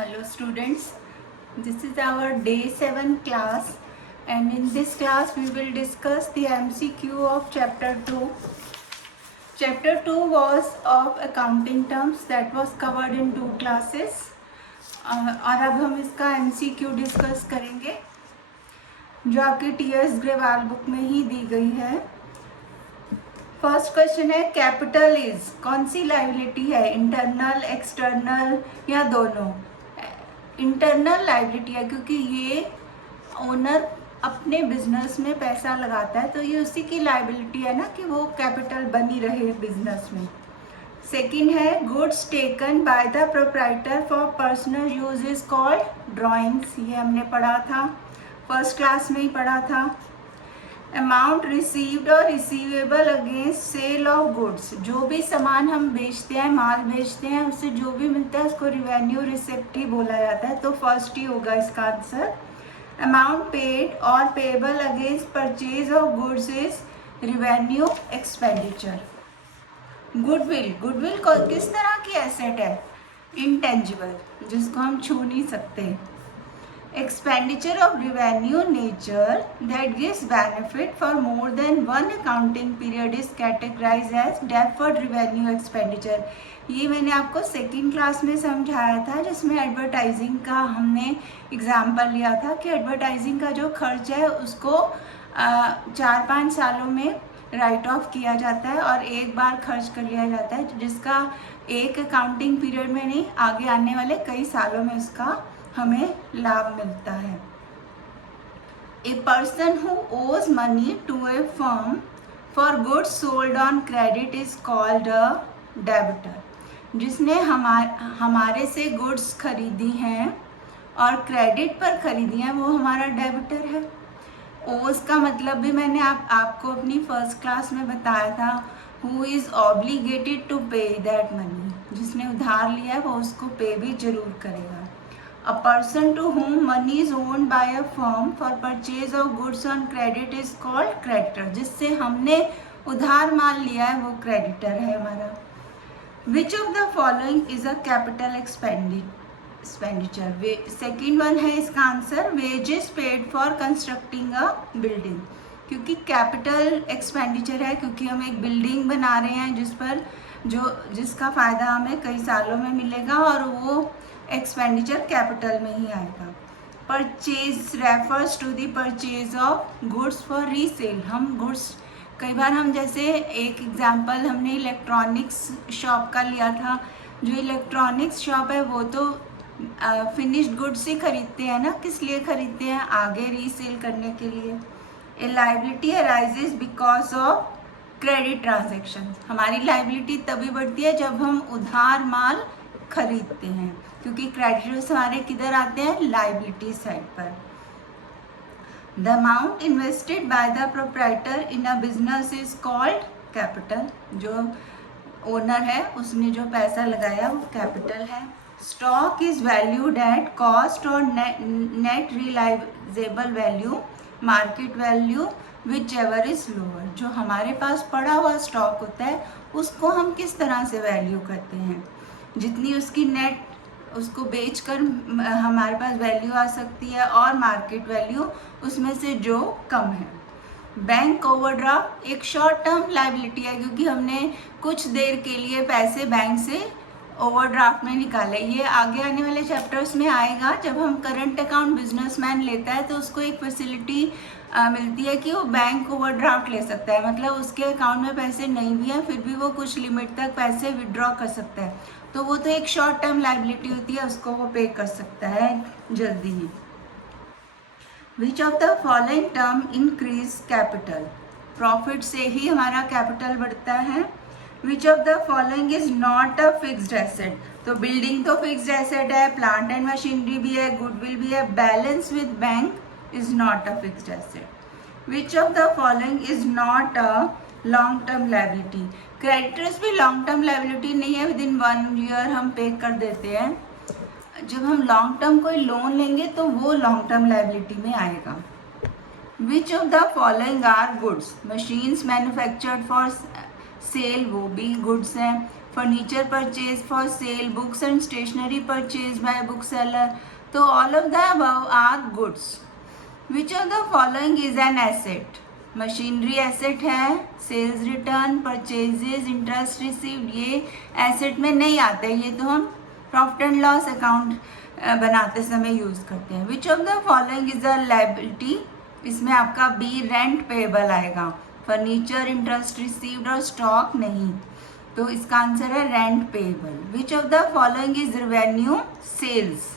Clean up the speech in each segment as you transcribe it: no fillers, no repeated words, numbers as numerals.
Hello students, this is our day 7 class, and in this class we will discuss the MCQ of chapter 2. Chapter 2 was of accounting terms that was covered in 2 classes. और अब हम इसका MCQ discuss करेंगे जो आपकी TS Grewal book में ही दी गई है। फर्स्ट क्वेश्चन है कैपिटल इज कौन सी लाइबिलिटी है, इंटरनल, एक्सटर्नल या दोनों? इंटरनल लाइबिलिटी है क्योंकि ये ओनर अपने बिजनेस में पैसा लगाता है तो ये उसी की लाइबिलिटी है ना कि वो कैपिटल बनी रहे बिजनेस में। सेकंड है goods taken by the proprietor for personal use is called drawings, ये हमने पढ़ा था, फर्स्ट क्लास में ही पढ़ा था। अमाउंट रिसीव्ड और receivable against sale of goods, जो भी सामान हम बेचते हैं, माल बेचते हैं, उससे जो भी मिलता है उसको रिवेन्यू रिसिप्ट ही बोला जाता है, तो फर्स्ट ही होगा इसका आंसर। अमाउंट पेड और payable against purchase of goods is revenue expenditure. Goodwill, goodwill किस तरह की एसेट है? इंटेंजिबल, जिसको हम छू नहीं सकते। Expenditure of revenue nature that gives benefit for more than one accounting period is categorized as deferred revenue expenditure। ये मैंने आपको सेकेंड क्लास में समझाया था जिसमें एडवर्टाइजिंग का हमने एग्जाम्पल लिया था कि एडवर्टाइजिंग का जो खर्च है उसको 4-5 सालों में राइट ऑफ किया जाता है और एक बार खर्च कर लिया जाता है, जिसका एक अकाउंटिंग पीरियड में नहीं, आगे आने वाले कई सालों में उसका हमें लाभ मिलता है। A person who owes money to a firm for goods sold on credit is called a debtor. जिसने हमारे से गुड्स खरीदी हैं और क्रेडिट पर खरीदी हैं वो हमारा डेबिटर है। ओज का मतलब भी मैंने आपको अपनी फर्स्ट क्लास में बताया था, हु इज ऑब्लिगेटेड टू पे दैट मनी, जिसने उधार लिया है वो उसको पे भी जरूर करेगा। A person to whom money is owned by a firm for purchase of goods on credit is called creditor। जिससे हमने उधार माल लिया है वो creditor है हमारा। Which of the following is a capital expenditure? Second one है इसका answer wages paid for constructing a building, क्योंकि कैपिटल एक्सपेंडिचर है क्योंकि हम एक बिल्डिंग बना रहे हैं जिसका फ़ायदा हमें कई सालों में मिलेगा और वो एक्सपेंडिचर कैपिटल में ही आएगा। Purchase refers to the purchase of goods for resale. हम गुड्स कई बार हम जैसे एक एग्जांपल हमने इलेक्ट्रॉनिक्स शॉप का लिया था, जो इलेक्ट्रॉनिक्स शॉप है वो तो फिनिश्ड गुड्स ही खरीदते हैं ना, किस लिए खरीदते हैं? आगे रीसेल करने के लिए। A liability arises because of credit transaction. हमारी लाइबिलिटी तभी बढ़ती है जब हम उधार माल खरीदते हैं, क्योंकि क्रेडिटर्स हमारे किधर आते हैं? लाइबिलिटी साइड पर। The amount invested by the proprietor in a business is called capital. जो ओनर है उसने जो पैसा लगाया वो कैपिटल है। Stock is valued at cost और net realisable value, market value which ever is lower. जो हमारे पास पड़ा हुआ स्टॉक होता है उसको हम किस तरह से वैल्यू करते हैं? जितनी उसकी नेट उसको बेचकर हमारे पास वैल्यू आ सकती है और मार्केट वैल्यू उसमें से जो कम है। बैंक ओवरड्राफ्ट एक शॉर्ट टर्म लाइबिलिटी है क्योंकि हमने कुछ देर के लिए पैसे बैंक से ओवरड्राफ्ट में निकाले। ये आगे आने वाले चैप्टर्स में आएगा। जब हम करंट अकाउंट बिजनेसमैन लेता है तो उसको एक फैसिलिटी मिलती है कि वो बैंक ओवरड्राफ्ट ले सकता है, मतलब उसके अकाउंट में पैसे नहीं भी हैं फिर भी वो कुछ लिमिट तक पैसे विड्रॉ कर सकता है, तो वो तो एक शॉर्ट टर्म लाइबिलिटी होती है, उसको वो पे कर सकता है जल्दी ही। Which of the following term increase capital? Profit से ही हमारा कैपिटल बढ़ता है। Which of the following is not a fixed asset? तो बिल्डिंग तो फिक्स्ड एसेट है, प्लांट एंड मशीनरी भी है, गुडविल भी है। Balance with bank is not a fixed asset. Which of the following is not a long term liability? Creditors भी long term liability नहीं है, विद इन 1 ईयर हम पे कर देते हैं। जब हम लॉन्ग टर्म कोई लोन लेंगे तो वो लॉन्ग टर्म लाइबिलिटी में आएगा। Which of the following are goods? Machines manufactured for sale वो भी गुड्स हैं। Furniture purchase for sale, books and stationery purchase by book seller. तो all of the above are goods. Which of the following is an asset? Machinery asset है, sales return, purchases, interest received, ये asset में नहीं आते, ये तो हम profit and loss account बनाते समय यूज़ करते हैं. Which of the following is a liability? इसमें आपका बी रेंट पेएबल आएगा. फर्नीचर, इंटरेस्ट रिसीव्ड और स्टॉक नहीं, तो इसका आंसर है rent payable. Which of the following is revenue? Sales.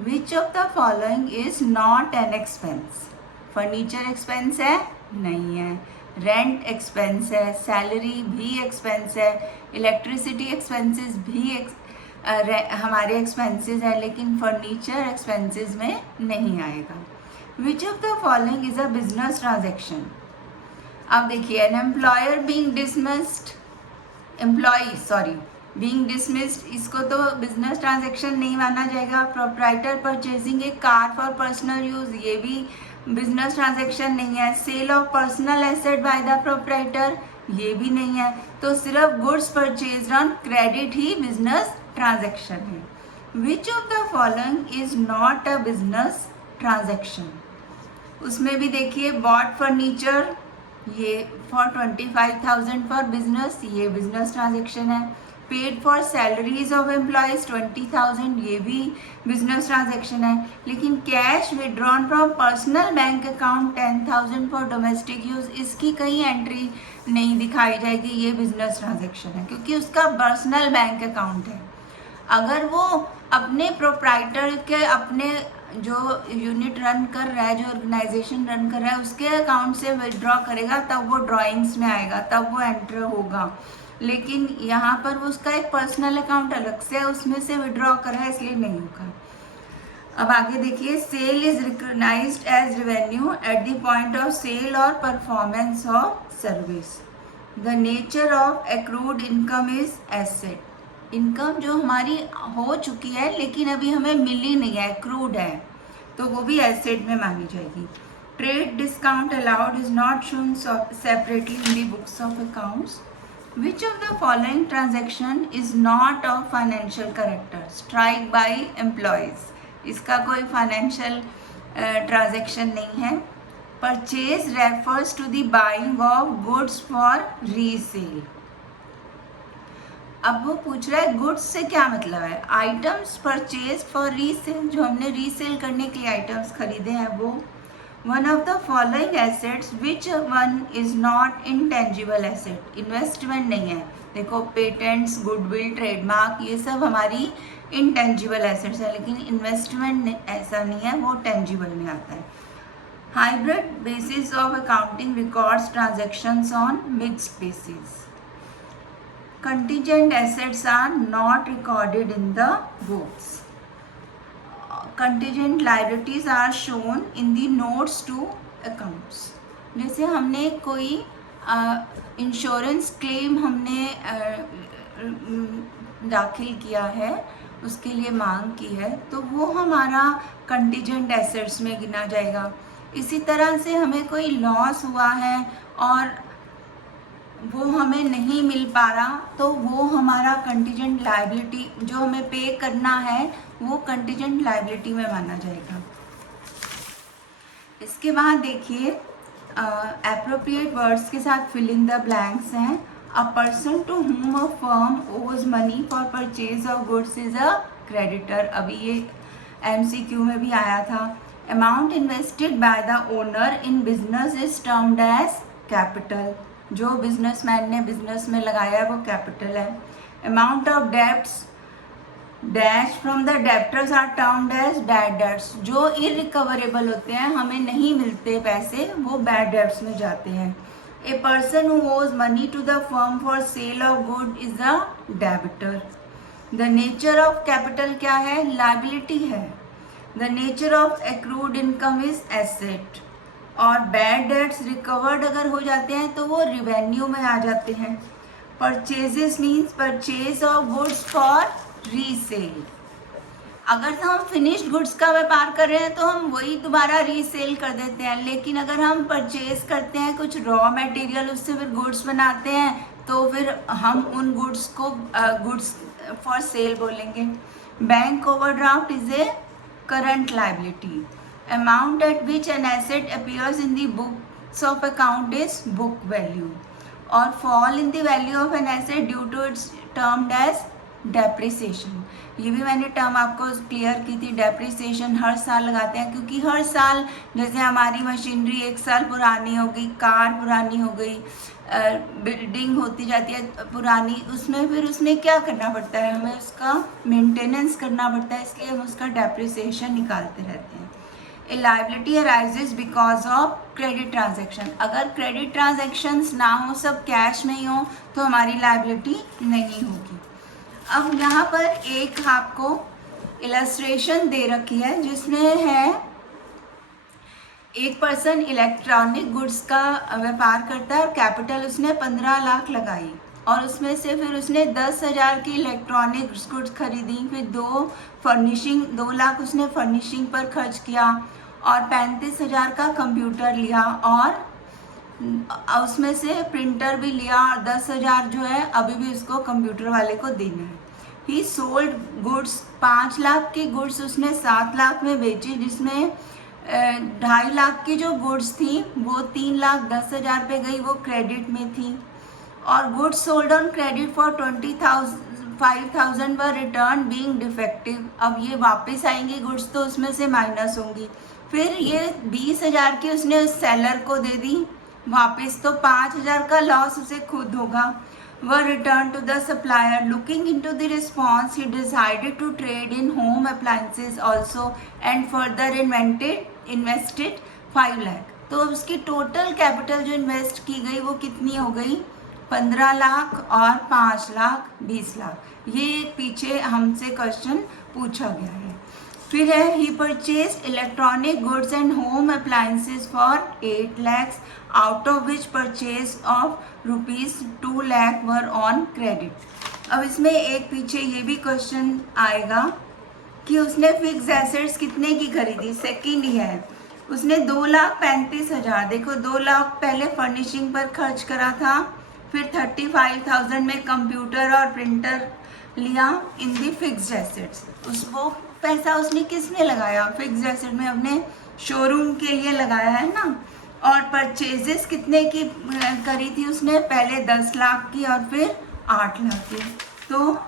Which of the following is not an expense? Furniture expense है? नहीं है. रेंट एक्सपेंस है, सैलरी भी एक्सपेंस है, इलेक्ट्रिसिटी एक्सपेंसेस भी हमारे एक्सपेंसेस है, लेकिन फर्नीचर एक्सपेंसेस में नहीं आएगा. Which of the following is a business transaction? अब देखिए, an employer being dismissed, being dismissed, इसको तो बिजनेस ट्रांजेक्शन नहीं माना जाएगा. Proprietor purchasing a car for personal use, ये भी बिजनेस ट्रांजेक्शन नहीं है. Sale of personal asset by the proprietor, ये भी नहीं है. तो सिर्फ गुड्स परचेज ऑन क्रेडिट ही बिजनेस ट्रांजेक्शन है. Which of the following is not a business transaction? उसमें भी देखिए, बॉट फर्नीचर, ये फॉर 25,000 फॉर बिजनेस, ये बिजनेस ट्रांजेक्शन है. Paid for salaries of employees 20,000, ये भी बिजनेस ट्रांजेक्शन है. लेकिन cash withdrawn from personal bank account 10,000 for domestic use, इसकी कहीं एंट्री नहीं दिखाई जाएगी, ये बिजनेस ट्रांजेक्शन है, क्योंकि उसका पर्सनल बैंक अकाउंट है. अगर वो अपने प्रोप्राइटर के, अपने जो यूनिट रन कर रहा है, जो ऑर्गेनाइजेशन रन कर रहा है, उसके अकाउंट से विड्रॉ करेगा, तब वो ड्राइंग्स में आएगा, तब वो एंटर होगा. लेकिन यहाँ पर वो उसका एक पर्सनल अकाउंट अलग से है, उसमें से विड्रॉ करा है, इसलिए नहीं होगा. अब आगे देखिए, sale is recognised as revenue at the point of sale और performance of service. The nature of accrued income is asset. Income जो हमारी हो चुकी है लेकिन अभी हमें मिली नहीं है, एक्रूड है, तो वो भी एसेट में मानी जाएगी. Trade discount allowed is not shown separately in the books of accounts. Which of the following transaction is not of financial character? Strike by employees, इसका कोई financial transaction नहीं है. Purchase refers to the buying of goods for resale. अब वो पूछ रहा है goods से क्या मतलब है. आइटम्स परचेज फॉर रीसेल, जो हमने रीसेल करने के लिए आइटम्स खरीदे हैं वो. One of the following assets, which one is not intangible asset? Investment नहीं है. देखो, पेटेंट्स, गुडविल, ट्रेडमार्क, ये सब हमारी इंटेंजिबल एसेट्स है, लेकिन इन्वेस्टमेंट ऐसा नहीं है, वो टेंजिबल में आता है. Hybrid basis of accounting records transactions on mixed basis. Contingent assets are not recorded in the books. Contingent liabilities are shown in the notes to accounts. जैसे हमने कोई इंश्योरेंस क्लेम हमने दाखिल किया है, उसके लिए मांग की है, तो वो हमारा कंटीजेंट एसेट्स में गिना जाएगा. इसी तरह से हमें कोई लॉस हुआ है और वो हमें नहीं मिल पा रहा, तो वो हमारा कंटीजेंट लायबिलिटी, जो हमें पे करना है, वो कंटीजेंट लायबिलिटी में माना जाएगा. इसके बाद देखिए, एप्रोप्रिएट वर्ड्स के साथ फिल इन द ब्लैंक्स हैं. अ person to whom a firm owes money for purchase of goods is a creditor. अभी ये MCQ में भी आया था. Amount invested by the owner in business is termed as capital. जो बिजनेसमैन ने business में लगाया है वो कैपिटल है. Amount of debts dash from the debtors are termed as bad debts. जो इरिकवरेबल होते हैं, हमें नहीं मिलते पैसे, वो बैड डेब्ट्स में जाते हैं. A person who owes money to the firm for sale of good is a debtor. The nature of capital क्या है? लायबिलिटी है. The nature of accrued income is asset. और बैड डेट्स रिकवर्ड अगर हो जाते हैं तो वो रिवेन्यू में आ जाते हैं. Purchases means purchase of goods for resale. अगर हम फिनिश्ड गुड्स का व्यापार कर रहे हैं तो हम वही दोबारा रीसेल कर देते हैं, लेकिन अगर हम परचेज करते हैं कुछ रॉ मटेरियल, उससे फिर गुड्स बनाते हैं, तो फिर हम उन गुड्स को गुड्स फॉर सेल बोलेंगे। Bank overdraft is a current liability. Amount at which an asset appears in the books of account is book value, और fall in the value of an asset due to its termed as depreciation. ये भी मैंने term आपको clear की थी। Depreciation हर साल लगाते हैं, क्योंकि हर साल जैसे हमारी मशीनरी 1 साल पुरानी हो गई, कार पुरानी हो गई, बिल्डिंग होती जाती है पुरानी, उसमें फिर उसमें क्या करना पड़ता है, हमें उसका मेंटेनेंस करना पड़ता है, इसलिए हम उसका डेप्रिसिएशन निकालते रहते हैं। A liability arises because of credit transaction. अगर क्रेडिट ट्रांजेक्शन्स ना हो, सब कैश में ही हो, तो हमारी लाइबिलिटी नहीं होगी। अब यहाँ पर एक आपको इलस्ट्रेशन दे रखी है जिसमें है एक पर्सन इलेक्ट्रॉनिक गुड्स का व्यापार करता है और कैपिटल उसने 15 लाख लगाई, और उसमें से फिर उसने 10,000 की इलेक्ट्रॉनिक गुड्स खरीदी, फिर 2 लाख उसने फर्निशिंग पर खर्च किया, और 35,000 का कंप्यूटर लिया, और उसमें से प्रिंटर भी लिया, और 10,000 जो है अभी भी उसको कंप्यूटर वाले को देना है। ही सोल्ड गुड्स, 5 लाख की गुड्स उसने 7 लाख में बेची, जिसमें 2.5 लाख की जो गुड्स थी वो 3,10,000 पे गई, वो क्रेडिट में थी। और goods sold on credit for 25,000 were return being defective. अब ये वापस आएंगी गुड्स तो उसमें से माइनस होंगी। फिर ये 20,000 की उसने उस सेलर को दे दी वापस, तो 5,000 का लॉस उसे खुद होगा। वह return to the supplier. Looking into the response he decided to trade in home appliances also and further invested 5 lakh. तो उसकी टोटल कैपिटल जो इन्वेस्ट की गई वो कितनी हो गई, 15 लाख और 5 लाख 20 लाख। ये पीछे हमसे क्वेश्चन पूछा गया है। फिर है ही purchase electronic goods and home appliances for 8 lakhs, out of which purchase of ₹2 lakh were on credit. अब इसमें एक पीछे ये भी क्वेश्चन आएगा कि उसने फिक्स एसेट्स कितने की खरीदी। सेकंड ही है, उसने 2,35,000, देखो 2 लाख पहले फर्निशिंग पर खर्च करा था, फिर 35,000 में कंप्यूटर और प्रिंटर लिया इन दी फिक्स्ड एसेट्स। वो पैसा उसने किस में लगाया, फिक्स्ड एसेट में, अपने शोरूम के लिए लगाया है ना। और परचेजेस कितने की करी थी उसने, पहले 10 लाख की और फिर 8 लाख की, तो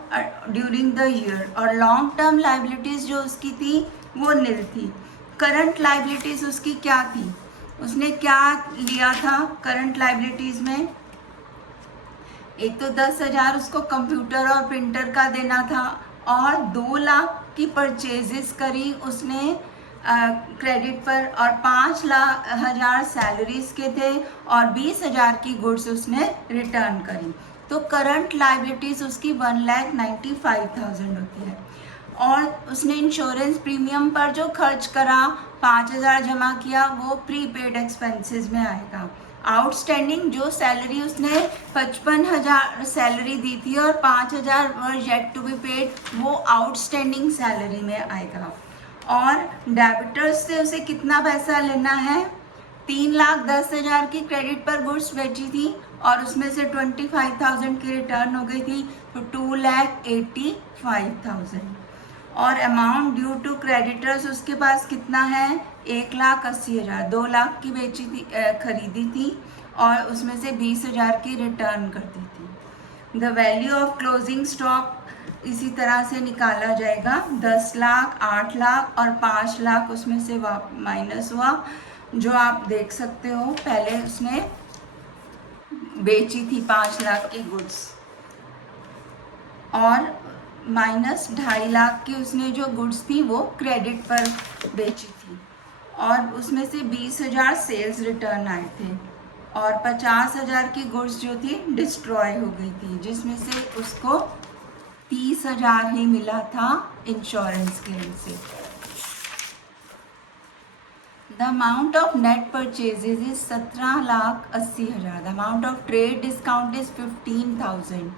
ड्यूरिंग द ईयर। और लॉन्ग टर्म लाइबिलिटीज़ जो उसकी थी वो नील थी। करंट लाइबिलिटीज़ उसकी क्या थी, उसने क्या लिया था करंट लाइबिलिटीज़ में, एक तो 10,000 उसको कंप्यूटर और प्रिंटर का देना था, और 2 लाख की परचेजेस करी उसने क्रेडिट पर, और 5,000 सैलरीज के थे, और 20,000 की गुड्स उसने रिटर्न करी। तो करंट लाइबिलिटीज़ उसकी 1,95,000 होती है। और उसने इंश्योरेंस प्रीमियम पर जो खर्च करा, 5,000 जमा किया, वो प्रीपेड एक्सपेंसेस में आएगा। आउटस्टैंडिंग जो सैलरी उसने 55,000 सैलरी दी थी और 5,000 वर येट टू बी पेड, वो आउटस्टैंडिंग सैलरी में आएगा। और डेबिटर्स से उसे कितना पैसा लेना है, 3,10,000 की क्रेडिट पर गुड्स बेची थी, और उसमें से 25,000 की रिटर्न हो गई थी, तो 2,85,000। और अमाउंट ड्यू टू क्रेडिटर्स उसके पास कितना है, 1,80,000। 2 लाख की बेची थी, खरीदी थी, और उसमें से 20,000 की रिटर्न कर दी थी। The value of closing stock इसी तरह से निकाला जाएगा, 10 लाख, 8 लाख और 5 लाख उसमें से माइनस हुआ, जो आप देख सकते हो। पहले उसने बेची थी 5 लाख की गुड्स, और माइनस 2.5 लाख की उसने जो गुड्स थी वो क्रेडिट पर बेची थी, और उसमें से 20,000 सेल्स रिटर्न आए थे, और 50,000 की गुड्स जो थी डिस्ट्रॉय हो गई थी, जिसमें से उसको 30,000 ही मिला था इंश्योरेंस क्लेम से। The amount of net purchases is 17,80,000। The amount of trade discount is 15,000,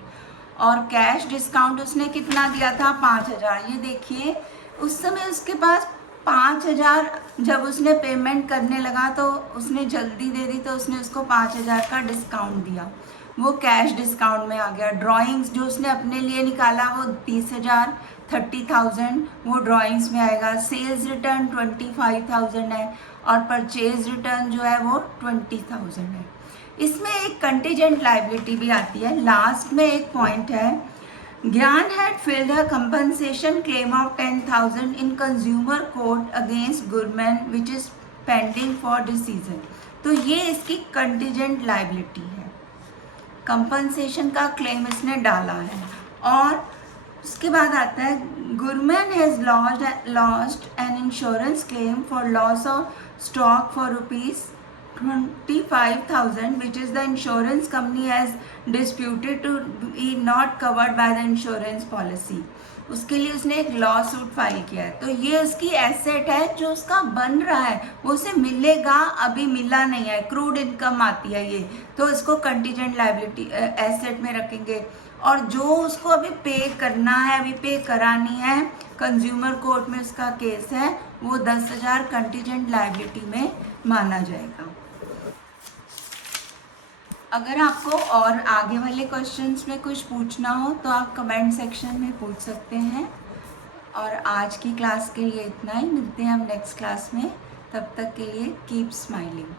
और कैश डिस्काउंट उसने कितना दिया था, 5,000। ये देखिए उस समय उसके पास 5,000, जब उसने पेमेंट करने लगा तो उसने जल्दी दे दी, तो उसने उसको 5,000 का डिस्काउंट दिया। वो कैश डिस्काउंट में आ गया। ड्राइंग्स जो उसने अपने लिए निकाला वो 30,000 30,000 वो ड्राइंग्स में आएगा। सेल्स रिटर्न 25,000 है और परचेज रिटर्न जो है वो 20,000 है। इसमें एक कंटीजेंट लाइबिलिटी भी आती है। लास्ट में एक पॉइंट है, Gyan had filed a compensation claim of 10,000 in consumer court against Gurman which is pending for decision. तो ये इसकी कंटीजेंट लाइबिलिटी है, कंपनसेशन का क्लेम इसने डाला है। और उसके बाद आता है Gurman has lost an insurance claim for loss of stock for ₹25,000 which is the insurance company has disputed to be not covered by the insurance policy। उसके लिए उसने एक लॉ सूट फाइल किया है। तो ये उसकी एसेट है जो उसका बन रहा है, वो उसे मिलेगा, अभी मिला नहीं है, क्रूड इनकम आती है ये, तो इसको कंटीजेंट लायबिलिटी एसेट में रखेंगे। और जो उसको अभी पे करना है, अभी पे करानी है, कंज्यूमर कोर्ट में उसका केस है, वो 10,000 कंटीजेंट लायबिलिटी में माना जाएगा। अगर आपको और आगे वाले क्वेश्चंस में कुछ पूछना हो तो आप कमेंट सेक्शन में पूछ सकते हैं। और आज की क्लास के लिए इतना ही, मिलते हैं हम नेक्स्ट क्लास में। तब तक के लिए कीप स्माइलिंग।